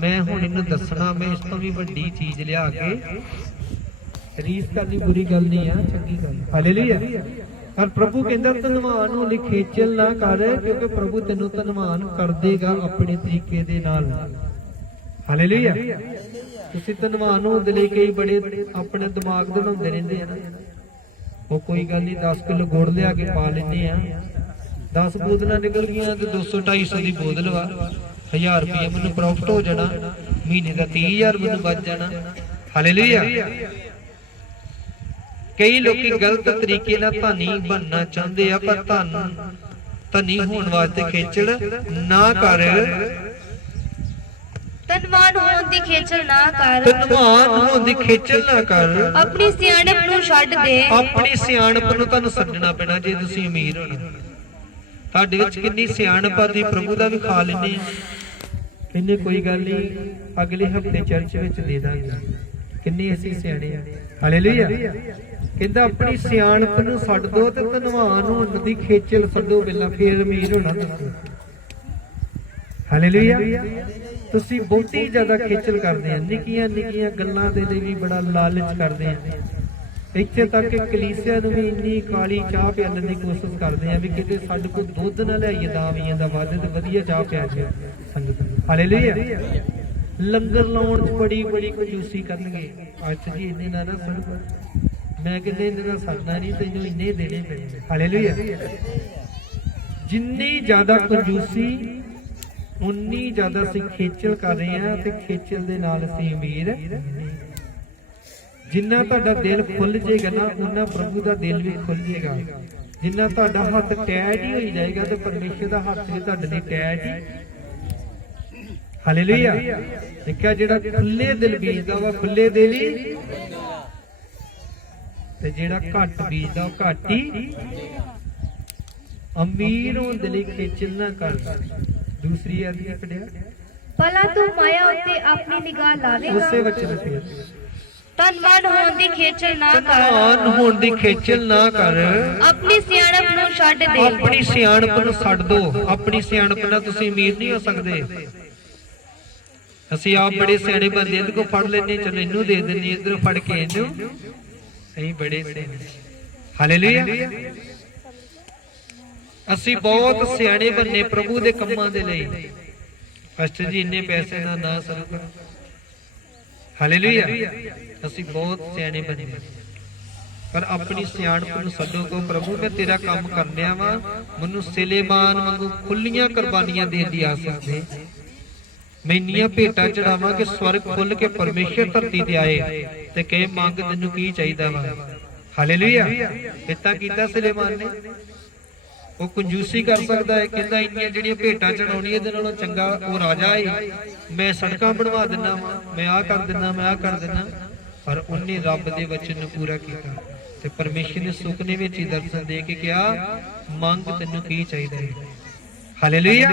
मैं हुण इहनूं दसना, मैं इस तों भी वड्डी चीज लिया के रीस करनी बुरी गल नहीं है, चंगी गल। हालेलुया। पर प्रभु कहंदा धनवान होण लई खेचल ना कर, क्योंकि प्रभु तैनूं धनवान कर देगा अपने तरीके दे नाल। हालेलुया। तुसीं धनवान होण दे लई कई बड़े अपने दिमाग दे बनाउंदे रहिंदे आ ना, वो कोई गल नहीं, 10 किलो गुड़ लिया के पा लैंदे आ, 10 बोतलां निकल गईयां ते 200-250 दी बोतल वा, 1000 रुपया मैनूं प्रॉफिट हो जाना, महीने का 30,000 मैनूं बच जाना। हालेलुया। कई लोग गलत तरीके नाल धनी बनना चाहते हैं, पर धनी होने वास्ते खेचल ना कर। धनवान होण दी खेचल ना कर, धनवान होण दी खेचल ना कर। अपनी सियाणप नूं छड्ड दे, अपनी सियाणप नूं तुहानूं छड्डना पैना जे तुसीं अमीर होना। तुहाडे विच किन्नी सियाणप आ, तुसीं प्रभु दा भी खा लैंदे आ। कहंदे कोई गल नहीं, अगले हफ्ते चर्च विच दे दांगे, किन्ने असीं सियाणे आ। हालेलुया। कहंदा अपनी सियाणप नूं छड्ड दो ते धनवान होण दी खेचल छड्डो पहिलां, फिर अमीर होना तुसीं। हालेलुया। तुसीं बहुती ज्यादा खेचल करदे आ, निक्कियां निक्कियां गल्लां दे लई भी बड़ा लालच करदे आ। इत्थे तक कि कलीसिया नूं भी इन्नी काली चाह पिआलण दी कोशिश करदे आ भी किते साडे कोल दुੱਧ ना लिआईए दावीआं दा वादे ते वधिया चाह पिआ के संगत। हालेलुया। लंगर लाउण च बड़ी बड़ी कंजूसी करनगे। अच्छा जी इन्ने ना सड़को, मैं कहते इन्ने सरना नहीं, तैनूं इन्ने देने पैणे। हालेलुया। जिन्नी ज्यादा कंजूसी उन्नी ज्यादा असीं खेचल कर रहे हैं, ते खेचल दे नाल असीं अमीर। जिन्ना तुहाडा दिल खुल जाएगा ना, उन्ना प्रभु दा दिल भी खुल जाएगा। जिन्ना तुहाडा हत्थ टैट ही हो जाएगा, तो परमेश्वर दा हत्थ भी तुहाडे लई टैट ही। हालेलुया। देखिया जिहड़ा खुले दिल बीजदा वा खुले दिल ही, ते जिहड़ा घट बीजदा ओह घट ही। अमीर होण दे लई खेचल ना कर। दूसरी अर्जी पढ़िया, भला तू माया उत्ते अपनी निगाह लावेगा, उसे वचन फिर धनवान होण दी खेचल ना कर, धनवान होण दी खेचल ना कर। अपनी सियाणप नूं छड्ड दे, अपनी सियाणप नूं छड्ड दो। अपनी सियाणप नाल तुसीं अमीर नहीं हो सकदे। ਅਸੀਂ ਆਪ बड़े सियाणे बंदे इहदे को फड़ लेने, चलो इनू दे देने, इधर फड़ के इनू, ਅਸੀਂ बड़े सियाणे। हालेलुया। ਅਸੀਂ बहुत सियाणे बनने प्रभु दे ਕੰਮਾਂ ਦੇ ਲਈ। ਪਾਸਟਰ ਜੀ ਇੰਨੇ ਪੈਸੇ ਨਾਲ ਨਾ ਸ਼ੁਰੂ ਕਰੋ। हालेलुया। ਅਸੀਂ बहुत सियाणे बने, पर अपनी सियाणप ਨੂੰ ਛੱਡੋ। ਕੋ प्रभु मैं तेरा काम करनिया वा, ਮੈਨੂੰ सुलेमान वांगू खुलियां कुर्बानियां देण दी आस दे। मैं इन्नियां भेटां चढ़ावां कि स्वर्ग खुल के परमेश्वर धरती ते आए ते कहे मंग तैनूं की चाहीदा वा। हालेलुया। इत्तां कीता सुलेमान ने। वो कंजूसी कर सकदा है, कहंदा इन्नियां जिहड़ियां भेटां चढ़ाउणियां इहदे नालों चंगा वो राजा है, मैं सड़कां बनवा दिंदा वां, मैं आ कर दिंदा, मैं आ कर दिंदा। पर उन्हें रब दे वचन नूं पूरा कीता ते परमेश्वर ने सुपने विच ही दर्शन दे के कहा मंग तैनूं की चाहीदा है। हालेलुया।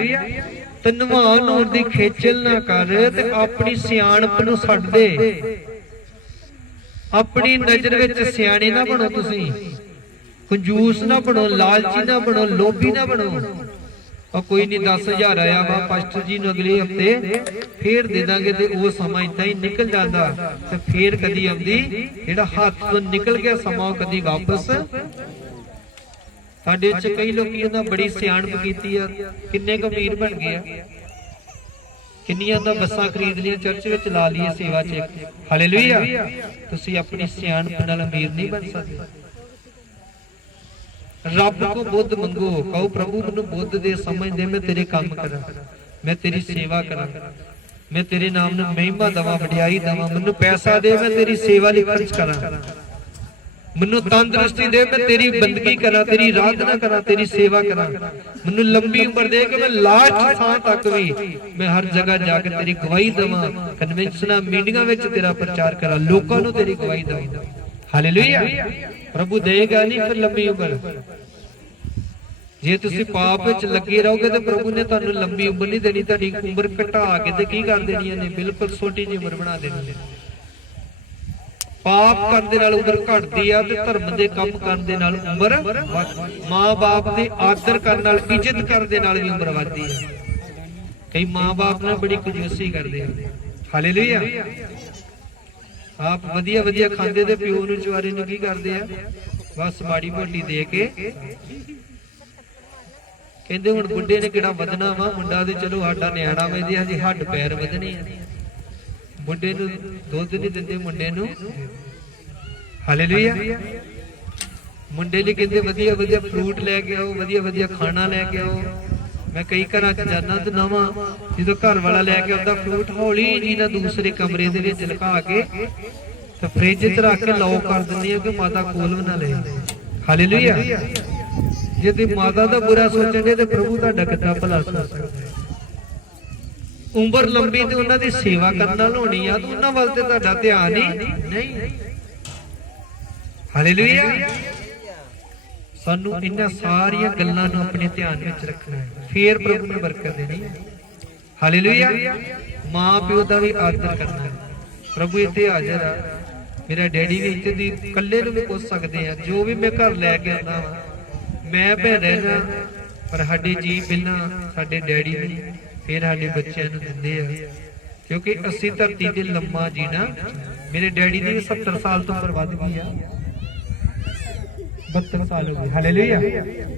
धनवान होण दी खेचल ना कर, ते अपनी सियाणप नूं छड्ड दे। अपनी नजर विच सियाणे ना बनो, तुसीं कंजूस ना बनो, लालची ना बनो, लोभी ना बनो। और कोई नहीं 10,000 आया वा पास्टर जी नूं अगले हफ्ते फिर दे दांगे, ते वो समा इदां ही निकल जांदा, ते फिर कदी आउंदी जिहड़ा हत्थ तों निकल गया समा कदी वापस। साडे च कई लोकी उन्हां बड़ी सियाणप कीती आ, किन्ने क अमीर बन गए आ, किन्नियां दा बसां खरीद लिया, चर्च विच ला लईए सेवा च। हालेलुया। तुसीं अपनी सियाणप नाल अमीर नहीं बन सकदे। रब को बुद्ध मंगो, कहो प्रभु मैनूं बुद्ध दे, समझ दे, मैं तेरे काम करा, मैं तेरी सेवा करा, मैं तेरे नाम नूं महिमा दवां, वडियाई दवां। मैनूं पैसा दे, मैं तेरी सेवा लई खर्च करा। मैनूं तंदुरुस्ती दे, मैं तेरी बंदगी करा, तेरी आराधना करा, तेरी सेवा करा। मैनूं लंबी उम्र दे कि मैं लास्ट सां तक भी मैं हर जगह जाके तेरी गवाही दवां, कन्वेंशनां मीटिंगां विच तेरा प्रचार करा, लोकां नूं तेरी गवाही दवां। हालेलुया। प्रभु देगा नहीं फिर लंबी उम्र। जे तुसीं पाप विच लगे रहोगे तो प्रभु ने तुहानूं लंबी उम्र नहीं देनी, तुहाडी उम्र घटा के ते की कर देनी ने, बिल्कुल छोटी जी उम्र बना देनी। पाप करन दे नाल उम्र घटदी आ, ते धर्म दे काम करन दे नाल उम्र, मां बाप दे आदर करन नाल, इज्जत करन दे नाल भी उम्र वधदी है। कई माँ बाप ना बड़ी कंजूसी करते हैं। हालेलुया। आप वधिया वधिया खांदे ते प्यो नूं चवारे नूं की करदे आ, बस माड़ी मोटी दे के कहंदे हुण बुड्ढे ने किहड़ा वधना वा, मुंडा ते चलो साडा नियाणा वा, इहदे हजे हड्ड पैर वधने आ। बुड्ढे नूं दुध नहीं दिंदे मुंडे नूं। हालेलुया। मुंडे लई कहंदे वधिया वधिया फ्रूट लैके आओ, वधिया वधिया खाना लैके आओ। मैं कई घरां च जाना ते नवां जो घर वाला लैके आउंदा फ्रूट हौली जी ना दूसरे कमरे दे विच लुका के ते फ्रिज च रख के लॉक कर दिंदी है कि माता खोल ना ले। हालेलुया। जे ते माता दा बुरा सोचणगे ते प्रभु तुहाडा कितना भला सोच सकदा है। उम्र लंबी ते उन्हां दी सेवा करन नाल होनी आ, ते उन्हां वल ते तुहाडा ध्यान ही नहीं। हालेलुया। सानू इन्हां सारियां गल्लां नूं अपने ध्यान विच रखना है, फिर प्रभु ने बरकत देनी है। हालेलुया। मां प्यो दा भी आदर करना है। प्रभु इत्थे हाज़र आ, मेरा डैडी भी इत्थे दी कल्ले नूं भी पुछ सकदे आ, जो भी मैं घर लैके आंदा वा मैं भैन रहना, पर साडे जी पहलां साडे डैडी नूं फिर साडे बच्चिआं नूं दिंदे आ, क्योंकि असीं धरती ते लम्मा जीना। मेरे डैडी दी 70 साल तो पर वध गई आ, 72 साल हो गए। हालेलुया।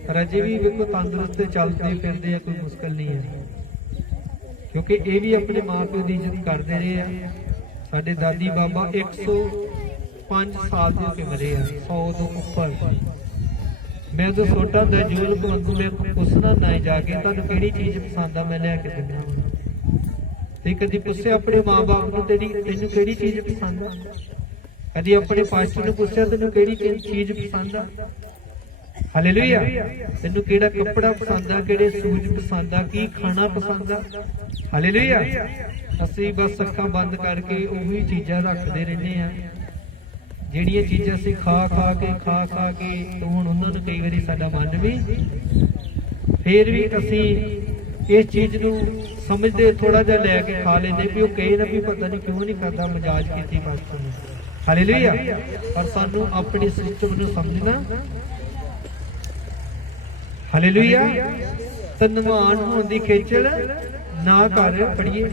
पर अजे भी बिल्कुल तंदुरुस्त चलते फिरते हैं, कोई मुश्किल नहीं है, क्योंकि ये भी अपने मां प्यो की इज्जत करते रहे हैं। साडे दादी बाबा 105 साल के होके मरे हैं, 100 तो ऊपर। मैं तो छोटा होंदा जोल वांगू मैं पुछना ना जाके तुहानूं किहड़ी चीज़ पसंद आ, मैं लैके दिंदा। ते कदी पुछया अपने मां बाप नूं तैनूं किहड़ी चीज़ पसंद आ? कदी अपने पास्टर ने पूछा तेनों केड़ी चीज पसंद आ? हालेलुया। तेनों केड़ा कपड़ा पसंद आ, केड़े सूज पसंद आ, की खाना पसंद आ? हालेलुया। असीं बस अखां बंद करके उही चीज़ां रखदे रहने आ, जिहड़ियां चीज़ां असीं खा खा के तो हुण उन्हां नूं कई वारी साडा मन भी फिर भी असीं इस चीज़ नूं समझदे थोड़ा जिहा लैके खा लैंदे भी ओह कहे ना भी पता नहीं क्यों नहीं खाता, मजाज कीती पास्टर ने। हालेलुया। पर सानू अपने सिस्टम नूं समझना। हालेलुया। धनवान होण दी खेचल ना कर, पढ़िए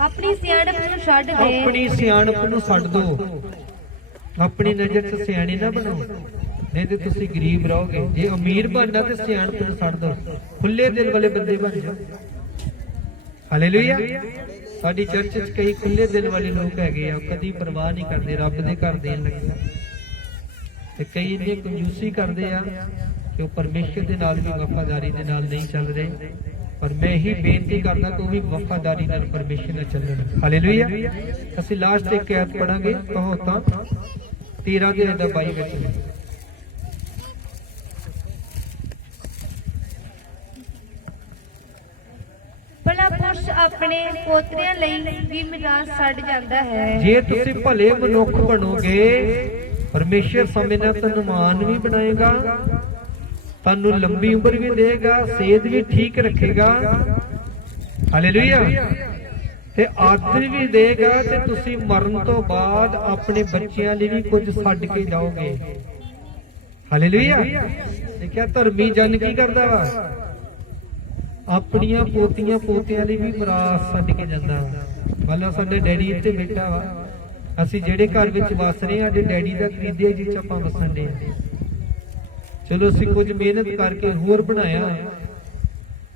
अपनी सियाणप नूं छड्ड दे, अपनी सियाणप नूं छड्ड दो। अपनी नजर च सियाणे ना बनो, नहीं तो तुसीं गरीब रहोगे। जे अमीर बनना तो सियाणप नूं छड्ड दो, खुले दिल वाले बंदे बन जाओ। हालेलुया। साडी चर्च च कई खुले दिल वाले लोग हैगे आ, कदी परवाह नहीं करते, रब दे घर देण लगे। ते कई इन्नी कंजूसी करते आ कि परमेश्वर दे नाल भी वफादारी दे नाल नहीं चल रहे। पर मैं ही बेनती करदा कि भी वफादारी नाल परमेश्वर नाल चलण। हालेलुया। असीं लास्ट एक आयत पढ़ांगे, कहो तां 13 ਦੇ 22 ਵਿੱਚ। ਭਲਾ ਪੁਰਸ਼ ਆਪਣੇ ਪੋਤਰਿਆਂ ਲਈ ਵੀ ਮਿਰਾਸ ਛੱਡ ਜਾਂਦਾ ਹੈ। ਜੇ ਤੁਸੀਂ ਭਲੇ ਮਨੁੱਖ ਬਣੋਗੇ, ਪਰਮੇਸ਼ਰ ਸਮੇਂ ਨਾਲ ਧਨਵਾਨ ਵੀ ਬਣਾਏਗਾ, ਤੁਹਾਨੂੰ ਲੰਬੀ ਉਮਰ ਵੀ ਦੇਗਾ, ਸਿਹਤ ਵੀ ਠੀਕ ਰੱਖੇਗਾ। ਹਾਲੇਲੂਇਆ। ਤੇ ਆਦਰ ਵੀ ਦੇਗਾ, ਤੇ ਤੁਸੀਂ ਮਰਨ ਤੋਂ ਬਾਅਦ ਆਪਣੇ ਬੱਚਿਆਂ ਲਈ ਵੀ ਕੁਝ ਛੱਡ ਕੇ ਜਾਓਗੇ। ਹਾਲੇਲੂਇਆ। ਦੇਖਿਆ ਧਰਮੀ ਜਨ ਕੀ ਕਰਦਾ ਵਾ, ਆਪਣੀਆਂ ਪੋਤੀਆਂ ਪੋਤਿਆਂ ਲਈ ਵੀ ਮਰਾਸ ਛੱਡ ਕੇ ਜਾਂਦਾ। ਮੰਨ ਲਓ ਸਾਡੇ ਡੈਡੀ ਇੱਥੇ ਬੈਠਾ ਵਾ, ਅਸੀਂ ਜਿਹੜੇ ਘਰ ਵਿੱਚ ਵਸ ਰਹੇ ਹਾਂ, ਸਾਡੇ ਡੈਡੀ ਦਾ ਖਰੀਦਿਆ ਜਿਹ ਚ ਆਪਾਂ ਵਸਣ ਦੇ। ਚਲੋ ਅਸੀਂ ਕੁਝ ਮਿਹਨਤ ਕਰਕੇ ਹੋਰ ਬਣਾਇਆ,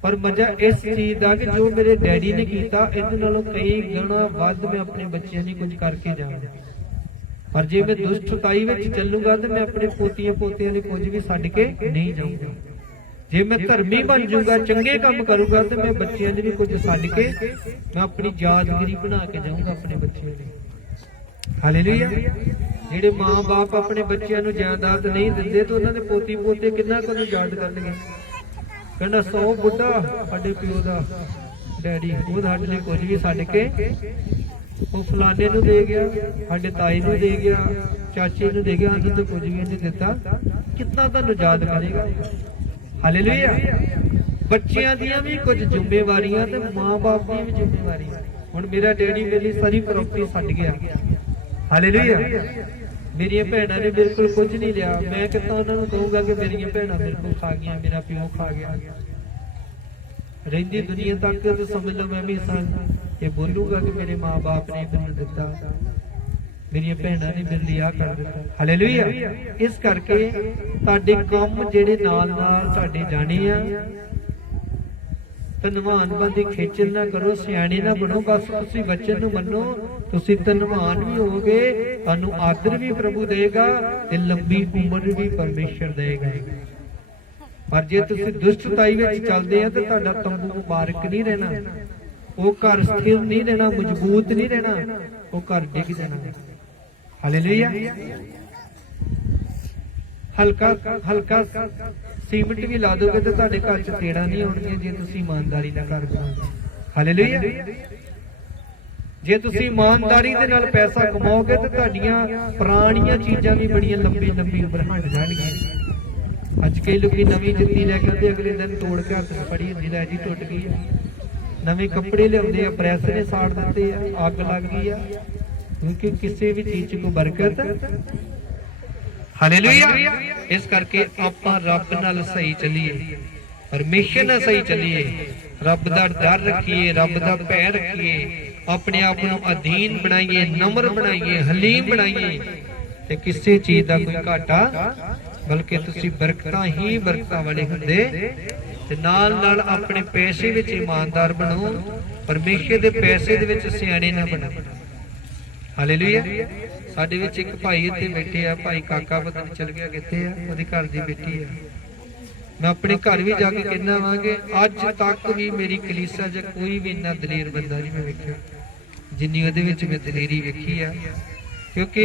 ਪਰ ਮਜ਼ਾ ਇਸ ਚੀਜ਼ ਦਾ ਕਿ ਜੋ ਮੇਰੇ ਡੈਡੀ ਨੇ ਕੀਤਾ ਇਹਦੇ ਨਾਲੋਂ ਕਈ ਗੁਣਾ ਵੱਧ ਮੈਂ ਆਪਣੇ ਬੱਚਿਆਂ ਲਈ ਕੁਝ ਕਰਕੇ ਜਾਵਾਂ। ਪਰ ਜੇ ਮੈਂ ਦੁਸ਼ਟਤਾਈ ਵਿੱਚ ਚੱਲੂਗਾ ਤਾਂ ਮੈਂ ਆਪਣੇ ਪੋਤੀਆਂ ਪੋਤਿਆਂ ਲਈ ਕੁਝ ਵੀ ਛੱਡ ਕੇ ਨਹੀਂ ਜਾਊਂਗਾ। ਜੇ ਮੈਂ ਧਰਮੀ ਬਣ ਜਾਊਗਾ, ਚੰਗੇ ਕੰਮ ਕਰੂਗਾ, ਤਾਂ ਮੈਂ ਬੱਚਿਆਂ ਲਈ ਵੀ ਕੁਝ ਛੱਡ ਕੇ ਮੈਂ ਆਪਣੀ ਯਾਦਗਿਰੀ ਬਣਾ ਕੇ ਜਾਊਂਗਾ ਆਪਣੇ ਬੱਚਿਆਂ ਲਈ। ਹਾਲੇਲੂਇਆ। ਜਿਹੜੇ ਮਾਂ-ਬਾਪ ਆਪਣੇ ਬੱਚਿਆਂ ਨੂੰ ਜਾਇਦਾਦ ਨਹੀਂ ਦਿੰਦੇ ਤਾਂ ਉਹਨਾਂ ਦੇ ਪੋਤੀ ਪੋਤੇ ਕਿੰਨਾ ਕੁ ਯਾਦ ਕਰਨਗੇ। ਕਹਿੰਦਾ 100 ਬੁੱਢਾ ਸਾਡੇ ਪਿਓ ਦਾ ਡੈਡੀ, ਉਹ ਸਾਡੇ ਲਈ ਕੁਝ ਵੀ ਛੱਡ ਕੇ ਉਹ ਫਲਾਣੇ ਨੂੰ ਦੇ ਗਿਆ, ਸਾਡੇ ਤਾਈ ਨੂੰ ਦੇ ਗਿਆ, ਚਾਚੇ ਨੂੰ ਦੇ ਗਿਆ, ਸਾਨੂੰ ਤਾਂ ਕੁਝ ਵੀ ਨਹੀਂ ਦਿੱਤਾ। ਕਿੰਨਾ ਤੁਹਾਨੂੰ ਯਾਦ ਕਰੇਗਾ। ਹਾਲੇਲੂਇਆ। ਬੱਚਿਆਂ ਦੀਆਂ ਵੀ ਕੁਝ ਜ਼ਿੰਮੇਵਾਰੀਆਂ ਤੇ ਮਾਂ-ਬਾਪ ਦੀਆਂ ਵੀ ਜ਼ਿੰਮੇਵਾਰੀਆਂ। ਹੁਣ ਮੇਰਾ ਡੈਡੀ ਮੇਰੀ ਸਾਰੀ ਪ੍ਰਾਪਰਟੀ ਛੱਡ ਗਿਆ। ਹਾਲੇਲੂਇਆ। ਮੇਰੀਆਂ ਭੈਣਾਂ ਨੇ ਬਿਲਕੁਲ ਕੁਝ ਨਹੀਂ ਲਿਆ। ਮੈਂ ਕਿੱਦਾਂ ਉਹਨਾਂ ਨੂੰ ਕਹੂੰਗਾ ਕਿ ਮੇਰੀਆਂ ਭੈਣਾਂ ਮੇਰੇ ਕੋਲ ਖਾ ਗਈਆਂ, ਮੇਰਾ ਪਿਓ ਖਾ ਗਿਆ। ਰਹਿੰਦੀ ਦੁਨੀਆ ਤੱਕ ਤੇ ਸਮਝ ਲਓ ਮੈਂ ਵੀ ਇਹ ਬੋਲੂਗਾ ਕਿ ਮੇਰੇ ਮਾਂ-ਬਾਪ ਨੇ ਮੈਨੂੰ ਦਿੱਤਾ, ਮੇਰੀਆਂ ਭੈਣਾਂ ਨੇ ਮੇਰੇ ਲਈ ਆਹ ਕਰ ਦਿੱਤਾ। ਹਾਲੇਲੂਇਆ। ਇਸ ਕਰਕੇ ਤੁਹਾਡੇ ਕੰਮ ਜਿਹੜੇ ਨਾਲ ਨਾਲ ਤੁਹਾਡੇ ਜਾਣੇ ਆ, ਧਨਵਾਨ ਬੰਦੀ ਖੇਚਲ ਨਾ ਕਰੋ, ਸਿਆਣੇ ਨਾ ਬਣੋ, ਬਸ ਤੁਸੀਂ ਵਚਨ ਨੂੰ ਮੰਨੋ, ਤੁਸੀਂ ਧਨਵਾਨ ਵੀ ਹੋਵੋਗੇ, ਤੁਹਾਨੂੰ ਆਦਰ ਵੀ ਪ੍ਰਭੂ ਦੇਗਾ ਤੇ ਲੰਬੀ ਉਮਰ ਵੀ ਪਰਮੇਸ਼ਰ ਦੇਗਾ। ਪਰ ਜੇ ਤੁਸੀਂ ਦੁਸ਼ਟਤਾਈ ਵਿੱਚ ਚੱਲਦੇ ਆ ਤਾਂ ਤੁਹਾਡਾ ਤੰਬੂ ਮੁਬਾਰਕ ਨਹੀਂ ਰਹਿਣਾ, ਉਹ ਘਰ ਸਥਿਰ ਨਹੀਂ ਰਹਿਣਾ, ਮਜ਼ਬੂਤ ਨਹੀਂ ਰਹਿਣਾ, ਉਹ ਘਰ ਡਿੱਗ ਜਾਣਾ। ਹਾਲੇਲੂਇਆ। ਹਲਕਾ ਸੀਮਿੰਟ ਵੀ ਲਾ ਦੋਗੇ ਤਾਂ ਤੁਹਾਡੇ ਘਰ 'ਚ ਤੇੜਾ ਨਹੀਂ ਆਉਣਗੀਆਂ ਜੇ ਤੁਸੀਂ ਇਮਾਨਦਾਰੀ ਨਾਲ ਘਰ ਬਣਾਓਗੇ। ਹਾਲੇਲੂਇਆ। ਜੇ ਤੁਸੀਂ ਇਮਾਨਦਾਰੀ ਦੇ ਨਾਲ ਪੈਸਾ ਕਮਾਓਗੇ ਤਾਂ ਤੁਹਾਡੀਆਂ ਪੁਰਾਣੀਆਂ ਚੀਜ਼ਾਂ ਵੀ ਬੜੀਆਂ ਲੰਬੀ ਉਮਰ ਹਟ ਜਾਣਗੀਆਂ। ਅੱਜ ਕਈ ਲੋਕੀ ਨਵੀਂ ਜੁੱਤੀ ਲੈ ਕੇ ਆਉਂਦੇ, ਅਗਲੇ ਦਿਨ ਤੋੜ ਕੇ ਹੱਥ 'ਚ ਫੜੀ ਹੁੰਦੀ, ਲੈ ਜੀ ਟੁੱਟ ਗਈ ਆ। ਨਵੇਂ ਕੱਪੜੇ ਲਿਆਉਂਦੇ ਆ, ਪ੍ਰੈਸ ਨੇ ਸਾੜ ਦਿੱਤੇ ਆ, ਅੱਗ ਲੱਗ ਗਈ ਆ, ਕਿਉਂਕਿ ਕਿਸੇ ਵੀ ਚੀਜ਼ 'ਚ ਕੋਈ ਬਰਕਤ। ਹਾਲੇਲੂਇਆ। ਇਸ ਕਰਕੇ ਆਪਾਂ ਰੱਬ ਨਾਲ ਸਹੀ ਚੱਲੀਏ, ਪਰਮੇਸ਼ਰ ਨਾਲ ਸਹੀ ਚੱਲੀਏ, ਰੱਬ ਦਾ ਡਰ ਰੱਖੀਏ, ਰੱਬ ਦਾ ਭੈ ਰੱਖੀਏ, ਆਪਣੇ ਆਪ ਨੂੰ ਅਧੀਨ ਬਣਾਈਏ, ਨਮਰ ਬਣਾਈਏ, ਹਲੀਮ ਬਣਾਈਏ ਤੇ ਕਿਸੇ ਚੀਜ਼ ਦਾ ਕੋਈ ਘਾਟਾ, ਬਲਕਿ ਤੁਸੀਂ ਬਰਕਤਾਂ ਹੀ ਬਰਕਤਾਂ ਵਾਲੇ ਹੁੰਦੇ। ਤੇ ਨਾਲ ਨਾਲ ਆਪਣੇ ਪੈਸੇ ਵਿੱਚ ਇਮਾਨਦਾਰ ਬਣੋ, ਪਰਮੇਸ਼ਰ ਦੇ ਪੈਸੇ ਦੇ ਵਿੱਚ ਸਿਆਣੇ ਨਾ ਬਣੋ। ਹਾਲੇਲੂਇਆ। ਸਾਡੇ ਵਿੱਚ ਇੱਕ ਭਾਈ ਇੱਥੇ ਬੈਠੇ ਆ, ਭਾਈ ਕਾਕਾ, ਪਤਾ ਨਹੀਂ ਚਲ ਗਿਆ ਕਿੱਥੇ ਆ, ਉਹਦੀ ਘਰ ਦੀ ਬੇਟੀ ਆ। ਮੈਂ ਆਪਣੇ ਘਰ ਵੀ ਜਾ ਕੇ ਕਹਿਣਾ ਵਾਂ ਕਿ ਅੱਜ ਤੱਕ ਵੀ ਮੇਰੀ ਕਲੀਸਾ 'ਚ ਕੋਈ ਵੀ ਇੰਨਾ ਦਲੇਰ ਬੰਦਾ ਨਹੀਂ ਮੈਂ ਵੇਖਿਆ ਜਿੰਨੀ ਉਹਦੇ ਵਿੱਚ ਮੈਂ ਦਲੇਰੀ ਵੇਖੀ ਆ। ਕਿਉਂਕਿ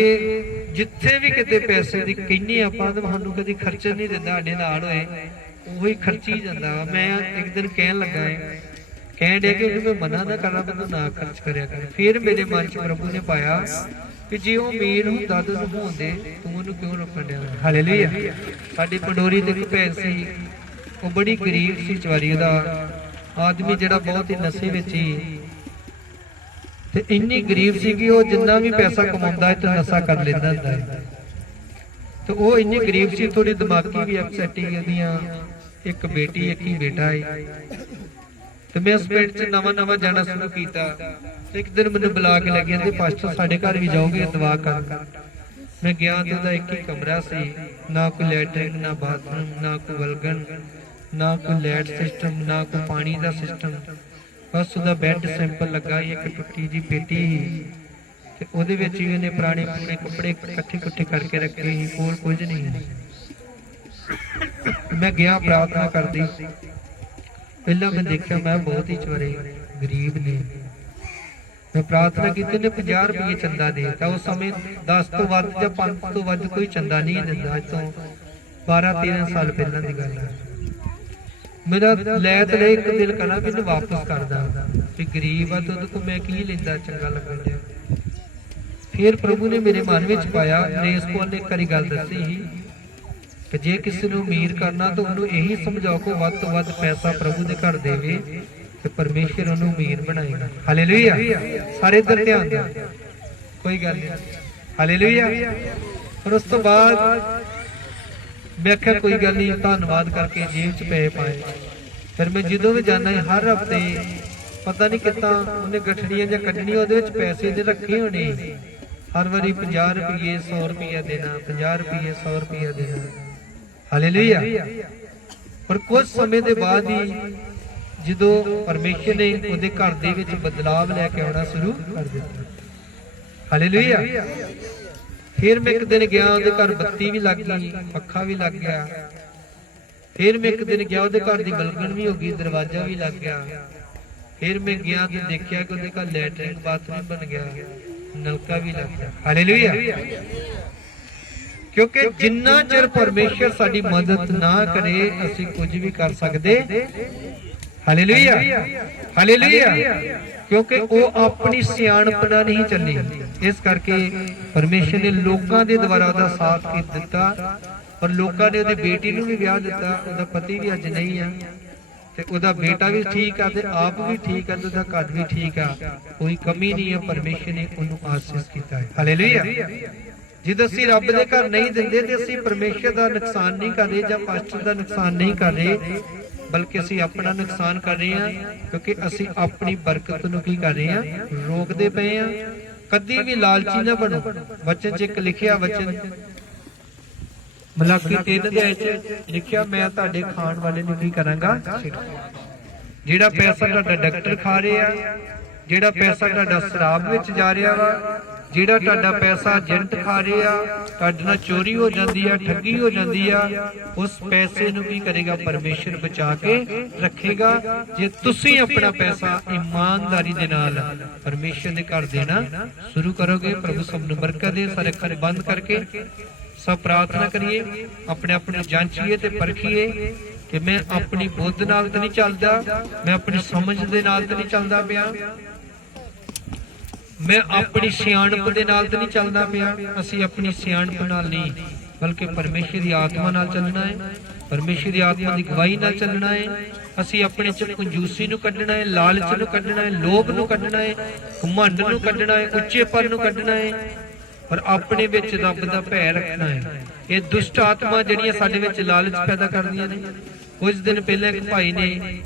ਜਿੱਥੇ ਵੀ ਕਿਤੇ ਪੈਸੇ ਦੀ ਕਹਿੰਦੇ ਆਪਾਂ ਤਾਂ ਸਾਨੂੰ ਕਦੀ ਖਰਚਾ ਨਹੀਂ ਦਿੰਦਾ, ਸਾਡੇ ਨਾਲ ਹੋਏ ਉਹੀ ਖਰਚੀ ਜਾਂਦਾ ਵਾ। ਮੈਂ ਇੱਕ ਦਿਨ ਕਹਿਣ ਲੱਗਾ ਕਹਿਣ ਡਿਆ ਕਿ ਮੈਂ ਮਨਾ ਨਾ ਕਰਾਂ, ਮੈਨੂੰ ਨਾ ਖਰਚ ਕਰਿਆ ਕਰ। ਫਿਰ ਮੇਰੇ ਮਨ 'ਚ ਪ੍ਰਭੂ ਨੇ ਪਾਇਆ ਕਿ ਜੇ ਉਹ ਅਮੀਰ ਹੁੰਦਾ ਤਾਂ ਉਹਨੂੰ ਹੋਂਦੇ, ਤੂੰ ਉਹਨੂੰ ਕਿਉਂ ਰੋਕਣ ਡਿਆ। ਹਾਲੇਲੂਇਆ। ਸਾਡੀ ਪੰਡੋਰੀ ਤੇ ਇੱਕ ਭੈਣ ਸੀ, ਉਹ ਬੜੀ ਗਰੀਬ ਸੀ, ਚਵਾਰੀ ਉਹਦਾ ਆਦਮੀ ਜਿਹੜਾ ਬਹੁਤ ਹੀ ਨਸ਼ੇ ਵਿੱਚ ਹੀ, ਤੇ ਇੰਨੀ ਗਰੀਬ ਸੀ ਕਿ ਉਹ ਜਿੰਨਾ ਵੀ ਪੈਸਾ ਕਮਾਉਂਦਾ ਤੇ ਨਸ਼ਾ ਕਰ ਲੈਂਦਾ ਹੁੰਦਾ ਹੈ। ਤੇ ਉਹ ਇੰਨੀ ਗਰੀਬ ਸੀ, ਥੋੜੀ ਦਿਮਾਗੀ ਵੀ ਅਪਸੈਟ ਹੀ, ਉਹਦੀਆਂ ਇੱਕ ਬੇਟੀ ਇੱਕ ਹੀ ਬੇਟਾ ਹੈ। ਤੇ ਮੈਂ ਉਸ ਪਿੰਡ 'ਚ ਨਵਾਂ ਜਾਣਾ ਸ਼ੁਰੂ ਕੀਤਾ। ਇੱਕ ਦਿਨ ਮੈਨੂੰ ਬੁਲਾ ਕੇ ਲੈ ਕੇ ਕਹਿੰਦੇ ਪਾਸਟਰ ਸਾਡੇ ਘਰ ਵੀ ਜਾਓਗੇ ਦੁਆ ਕਰਨ। ਮੈਂ ਗਿਆ ਤੇ ਉਹਦਾ ਇੱਕ ਹੀ ਕਮਰਾ ਸੀ, ਨਾ ਕੋਈ ਲੈਟਰਿਨ, ਨਾ ਬਾਥਰੂਮ, ਨਾ ਕੋਈ ਵਲਗਨ, ਨਾ ਕੋਈ ਲਾਈਟ ਸਿਸਟਮ, ਨਾ ਕੋਈ ਪਾਣੀ ਦਾ ਸਿਸਟਮ, ਬਸ ਉਹਦਾ ਬੈੱਡ ਸਿੰਪਲ ਲੱਗਾ, ਇੱਕ ਟੁੱਟੀ ਜੀ ਪੇਟੀ ਤੇ ਉਹਦੇ ਵਿੱਚ ਵੀ ਉਹਨੇ ਪੁਰਾਣੇ ਕੱਪੜੇ ਇਕੱਠੇ ਕਰਕੇ ਰੱਖੇ ਸੀ, ਹੋਰ ਕੁਝ ਨਹੀਂ। ਮੈਂ ਗਿਆ ਪ੍ਰਾਰਥਨਾ ਕਰਦੀ, ਪਹਿਲਾਂ ਮੈਂ ਦੇਖਿਆ ਮੈਂ ਬਹੁਤ ਹੀ ਚਵਰੇ ਗਰੀਬ ਨੇ। ਮੈਂ ਪ੍ਰਾਰਥਨਾ ਕੀਤੀ, ਨੇ 50 ਰੁਪਏ ਚੰਦਾ ਦੇਤਾ। ਉਸ ਸਮੇਂ 10 ਤੋਂ ਵੱਧ ਜਾਂ 5 ਤੋਂ ਵੱਧ ਕੋਈ ਚੰਦਾ ਨਹੀਂ ਦਿੰਦਾ, ਅੱਜ ਤੋਂ 12-13 ਸਾਲ ਪਹਿਲਾਂ ਦੀ ਗੱਲ ਹੈ। ਮੇਰਾ ਲੈ ਤੇ ਲੈ ਇੱਕ ਦਿਲ ਕਰਾ ਵੀ ਇਹਨੂੰ ਵਾਪਸ ਕਰਦਾ, ਵੀ ਗਰੀਬ ਆ ਤੇ ਉਹਦੇ ਤੋਂ ਮੈਂ ਕੀ ਲੈਂਦਾ, ਚੰਗਾ ਲੱਗਣ ਡਿਆ। ਫਿਰ ਪ੍ਰਭੂ ਨੇ ਮੇਰੇ ਮਨ ਵਿੱਚ ਪਾਇਆ, ਨਰੇਸ਼ ਪੌਲ ਨੇ ਇੱਕ ਵਾਰੀ ਗੱਲ ਦੱਸੀ ਸੀ ਕਿ ਜੇ ਕਿਸੇ ਨੂੰ ਅਮੀਰ ਕਰਨਾ ਤਾਂ ਉਹਨੂੰ ਇਹੀ ਸਮਝਾਓ ਕਿ ਵੱਧ ਤੋਂ ਵੱਧ ਪੈਸਾ ਪ੍ਰਭੂ ਦੇ ਘਰ ਦੇਵੇ ਤੇ ਪਰਮੇਸ਼ਰ ਉਹਨੂੰ ਅਮੀਰ ਬਣਾਏਗਾ। ਹਾਲੇਲੂਇਆ। ਸਾਰੇ ਇੱਧਰ ਧਿਆਨ ਦਿਓ, ਕੋਈ ਗੱਲ ਨਹੀਂ। ਹਾਲੇਲੂਇਆ। ਫਿਰ ਉਸ ਤੋਂ ਬਾਅਦ ਮੈਂ ਆਖਿਆ ਕੋਈ ਗੱਲ ਨਹੀਂ, ਧੰਨਵਾਦ ਕਰਕੇ ਜੇਬ 'ਚ ਪੈਸੇ ਪਾਏ। ਫਿਰ ਮੈਂ ਜਦੋਂ ਵੀ ਜਾਣਾ ਹਰ ਹਫ਼ਤੇ ਪਤਾ ਨਹੀਂ ਕਿੱਦਾਂ ਉਹਨੇ ਗਠੜੀਆਂ ਜਾਂ ਕੱਢਣੀਆਂ, ਉਹਦੇ ਵਿੱਚ ਪੈਸੇ ਦੇ ਰੱਖੇ ਹੋਣੇ, ਹਰ ਵਾਰੀ 50 ਰੁਪਏ 100 ਰੁਪਇਆ ਦੇਣਾ, 50 ਰੁਪਏ 100 ਰੁਪਇਆ ਦੇਣਾ। ਹਾਲੇਲੂਇਆ। ਪਰ ਕੁਝ ਸਮੇਂ ਦੇ ਬਾਅਦ ਹੀ ਜਦੋਂ ਪਰਮੇਸ਼ਰ ਨੇ ਉਹਦੇ ਘਰ ਦੇ ਵਿੱਚ ਬਦਲਾਵ ਲੈ ਕੇ ਆਉਣਾ ਸ਼ੁਰੂ ਕਰ ਦਿੱਤਾ। ਹਾਲੇਲੂਇਆ। ਫਿਰ ਮੈਂ ਇੱਕ ਦਿਨ ਗਿਆ, ਉਹਦੇ ਘਰ ਬੱਤੀ ਵੀ ਲੱਗ ਗਈ, ਪੱਖਾ ਵੀ ਲੱਗ ਗਿਆ। ਫਿਰ ਮੈਂ ਇੱਕ ਦਿਨ ਗਿਆ, ਉਹਦੇ ਘਰ ਦੀ ਬਲਗਣ ਵੀ ਹੋ ਗਈ, ਦਰਵਾਜ਼ਾ ਵੀ ਲੱਗ ਗਿਆ। ਫਿਰ ਮੈਂ ਗਿਆ ਤੇ ਦੇਖਿਆ ਕਿ ਉਹਦੇ ਘਰ ਲੈਟਰਿਨ ਬਾਥਰੂਮ ਬਣ ਗਿਆ, ਨਲਕਾ ਵੀ ਲੱਗ ਗਿਆ। ਹਾਲੇਲੂਇਆ। ਕਿਉਂਕਿ ਜਿੰਨਾ ਚਿਰ ਪਰਮੇਸ਼ਰ ਸਾਡੀ ਮਦਦ ਨਾ ਕਰੇ ਅਸੀਂ ਕੁਝ ਵੀ ਕਰ ਸਕਦੇ। ਹਾਲੇਲੂਇਆ। ਹਾਲੇਲੂਇਆ। ਕਿਉਂਕਿ ਉਹ ਆਪਣੀ ਸਿਆਣਪ ਨਾਲ ਨਹੀਂ ਚੱਲੀ। ਇਸ ਕਰਕੇ ਪਰਮੇਸ਼ਰ ਨੇ ਲੋਕਾਂ ਦੇ ਦੁਆਰਾ ਉਹਦਾ ਸਾਥ ਦਿੱਤਾ, ਔਰ ਲੋਕਾਂ ਨੇ ਉਹਦੀ ਬੇਟੀ ਨੂੰ ਵੀ ਵਿਆਹ ਦਿੱਤਾ। ਉਹਦਾ ਪਤੀ ਵੀ ਅੱਜ ਨਹੀਂ ਆ ਤੇ ਉਹਦਾ ਬੇਟਾ ਵੀ ਠੀਕ ਆ ਤੇ ਆਪ ਵੀ ਠੀਕ ਆ ਤੇ ਉਹਦਾ ਘਰ ਵੀ ਠੀਕ ਆ, ਕੋਈ ਕਮੀ ਨਹੀਂ ਹੈ। ਪਰਮੇਸ਼ਰ ਨੇ ਉਹਨੂੰ ਆਸੀਸ ਕੀਤਾ ਹੈ। ਹਾਲੇਲੂਇਆ। ਜਦੋਂ ਅਸੀਂ ਰੱਬ ਦੇ ਘਰ ਨਹੀਂ ਦਿੰਦੇ ਤੇ ਅਸੀਂ ਪਰਮੇਸ਼ਰ ਦਾ ਨੁਕਸਾਨ ਨਹੀਂ ਕਰ ਰਹੇ ਜਾਂ ਪਾਸਟਰ ਦਾ ਨੁਕਸਾਨ ਨਹੀਂ ਕਰ ਰਹੇ, ਬਲਕਿ ਅਸੀਂ ਆਪਣਾ ਨੁਕਸਾਨ ਕਰ ਰਹੇ ਹਾਂ, ਕਿਉਂਕਿ ਅਸੀਂ ਆਪਣੀ ਬਰਕਤ ਨੂੰ ਕੀ ਕਰ ਰਹੇ ਹਾਂ, ਰੋਕਦੇ ਪਏ ਹਾਂ। ਕਦੀ ਵੀ ਲਾਲਚੀ ਨਾ ਬਣੋ। ਵਚਨ 'ਚ ਇੱਕ ਲਿਖਿਆ, ਵਚਨ ਮਲਾਕੀ 3 ਚ ਲਿਖਿਆ, ਮੈਂ ਤੁਹਾਡੇ ਖਾਣ ਵਾਲੇ ਨੂੰ ਕੀ ਕਰਾਂਗਾ, ਜਿਹੜਾ ਪੈਸਾ ਤੁਹਾਡਾ ਡਾਕਟਰ ਖਾ ਰਿਹਾ, ਜਿਹੜਾ ਪੈਸਾ ਤੁਹਾਡਾ ਸ਼ਰਾਬ ਵਿੱਚ ਜਾ ਰਿਹਾ ਵਾ, ਜਿਹੜਾ ਤੁਹਾਡਾ ਪੈਸਾ ਏਜੰਟ ਖਾ ਰਿਹਾ, ਤੁਹਾਡੇ ਨਾਲ ਚੋਰੀ ਹੋ ਜਾਂਦੀ ਆ, ਠੱਗੀ ਹੋ ਜਾਂਦੀ ਆ, ਉਸ ਪੈਸੇ ਨੂੰ ਕੀ ਕਰੇਗਾ, ਪਰਮੇਸ਼ਰ ਬਚਾ ਕੇ ਰੱਖੇਗਾ। ਜੇ ਤੁਸੀਂ ਆਪਣਾ ਪੈਸਾ ਇਮਾਨਦਾਰੀ ਦੇ ਨਾਲ ਪਰਮੇਸ਼ਰ ਦੇ ਘਰ ਦੇਣਾ ਸ਼ੁਰੂ ਕਰੋਗੇ। ਪ੍ਰਭੂ ਸਭ ਨੂੰ ਬਰਕਤ ਦੇ। ਸਾਰੇ ਅੱਖਾਂ ਬੰਦ ਕਰਕੇ ਸਭ ਪ੍ਰਾਰਥਨਾ ਕਰੀਏ, ਆਪਣੇ ਆਪ ਨੂੰ ਜਾਂਚੀਏ ਤੇ ਪਰਖੀਏ ਕਿ ਮੈਂ ਆਪਣੀ ਬੁੱਧ ਨਾਲ ਤਾਂ ਨਹੀਂ ਚੱਲਦਾ, ਮੈਂ ਆਪਣੀ ਸਮਝ ਦੇ ਨਾਲ ਤਾਂ ਨਹੀਂ ਚੱਲਦਾ ਪਿਆ, ਮੈਂ ਆਪਣੀ ਸਿਆਣਪ ਦੇ ਨਾਲ ਤਾਂ ਨਹੀਂ ਚੱਲਦਾ ਪਿਆ। ਅਸੀਂ ਆਪਣੀ ਸਿਆਣਪ ਨਾਲ ਨਹੀਂ, ਬਲਕਿ ਪਰਮੇਸ਼ਰ ਦੀ ਆਤਮਾ ਨਾਲ ਚੱਲਣਾ ਹੈ, ਪਰਮੇਸ਼ਰ ਦੀ ਆਤਮਾ ਦੀ ਗਵਾਹੀ ਨਾਲ ਚੱਲਣਾ ਹੈ। ਅਸੀਂ ਆਪਣੇ ਚ ਕੰਜੂਸੀ ਨੂੰ ਕੱਢਣਾ ਹੈ, ਲਾਲਚ ਨੂੰ ਕੱਢਣਾ ਹੈ, ਲੋਭ ਨੂੰ ਕੱਢਣਾ ਹੈ, ਘਮੰਡ ਨੂੰ ਕੱਢਣਾ ਹੈ, ਉੱਚੇਪਨ ਨੂੰ ਕੱਢਣਾ ਹੈ, ਪਰ ਆਪਣੇ ਵਿੱਚ ਰੱਬ ਦਾ ਭੈ ਰੱਖਣਾ ਹੈ। ਇਹ ਦੁਸ਼ਟ ਆਤਮਾ ਜਿਹੜੀਆਂ ਸਾਡੇ ਵਿੱਚ ਲਾਲਚ ਪੈਦਾ ਕਰਦੀਆਂ ਨੇ। ਕੁਝ ਦਿਨ ਪਹਿਲਾਂ ਇੱਕ ਭਾਈ ਨੇ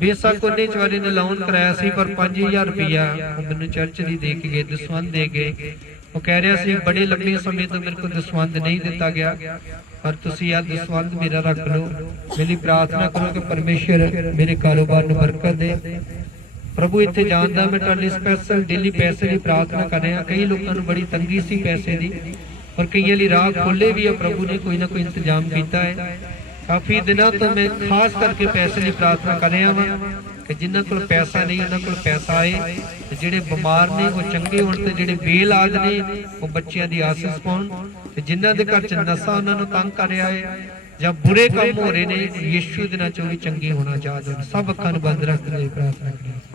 ਬੇਸ਼ੱਕ ਉਹਨੇ ਚਵਾਰੇ ਨੇ ਲੋਨ ਕਰਾਇਆ ਸੀ, ਪਰ 5000 ਰੁਪਇਆ ਉਹ ਮੈਨੂੰ ਚਰਚ ਦੀ ਦੇ ਕੇ ਗਏ, ਦਸਵੰਧ ਦੇ ਗਏ। ਉਹ ਕਹਿ ਰਿਹਾ ਸੀ ਬੜੇ ਲੰਬੇ ਸਮੇਂ ਤੋਂ ਮੇਰੇ ਕੋਲ ਦਸਵੰਧ ਨਹੀਂ ਦਿੱਤਾ ਗਿਆ, ਪਰ ਤੁਸੀਂ ਆ ਦਸਵੰਧ ਮੇਰਾ ਰੱਖ ਲਓ। ਮੇਰੀ ਪ੍ਰਾਰਥਨਾ ਕਰੋ ਕਿ ਪਰਮੇਸ਼ਰ ਮੇਰੇ ਕਾਰੋਬਾਰ ਨੂੰ ਬਰਕਤ ਦੇ। ਪ੍ਰਭੂ ਇੱਥੇ ਜਾਣਦਾ ਮੈਂ ਤੁਹਾਡੇ ਲਈ ਸਪੈਸ਼ਲ ਡੇਲੀ ਪੈਸੇ ਦੀ ਪ੍ਰਾਰਥਨਾ ਕਰ ਰਿਹਾ। ਕਈ ਲੋਕਾਂ ਨੂੰ ਬੜੀ ਤੰਗੀ ਸੀ ਪੈਸੇ ਦੀ, ਪਰ ਕਈਆਂ ਲਈ ਰਾਹ ਖੋਲੇ ਵੀ ਆ। ਪ੍ਰਭੂ ਨੇ ਕੋਈ ਨਾ ਕੋਈ ਇੰਤਜ਼ਾਮ ਕੀਤਾ ਹੈ। ਕਾਫੀ ਦਿਨਾਂ ਤੋਂ ਮੈਂ ਖਾਸ ਕਰਕੇ ਪੈਸੇ ਦੀ ਪ੍ਰਾਰਥਨਾ ਕਰ ਰਿਹਾ ਹਾਂ ਕਿ ਜਿਨ੍ਹਾਂ ਕੋਲ ਪੈਸਾ ਨਹੀਂ ਉਹਨਾਂ ਕੋਲ ਪੈਸਾ ਆਏ, ਤੇ ਜਿਹੜੇ ਬਿਮਾਰ ਨੇ ਉਹ ਚੰਗੇ ਹੋਣ, ਤੇ ਜਿਹੜੇ ਬੇਇਲਾਜ ਨੇ ਉਹ ਬੱਚਿਆਂ ਦੀ ਆਸੀਸ ਪਾਉਣ, ਤੇ ਜਿਨ੍ਹਾਂ ਦੇ ਘਰ ਚ ਨਸ਼ਾ ਉਹਨਾਂ ਨੂੰ ਤੰਗ ਕਰ ਰਿਹਾ ਹੈ ਜਾਂ ਬੁਰੇ ਕੰਮ ਹੋ ਰਹੇ ਨੇ, ਯਿਸੂ ਦੇ ਨਾਂ ਚ ਉਹ ਵੀ ਚੰਗੇ ਹੋਣਾ ਚਾਹਦੇ। ਸਭ ਅੱਖਾਂ ਨੂੰ ਬੰਦ ਰੱਖ ਕੇ ਪ੍ਰਾਰਥਨਾ ਕਰੀਏ।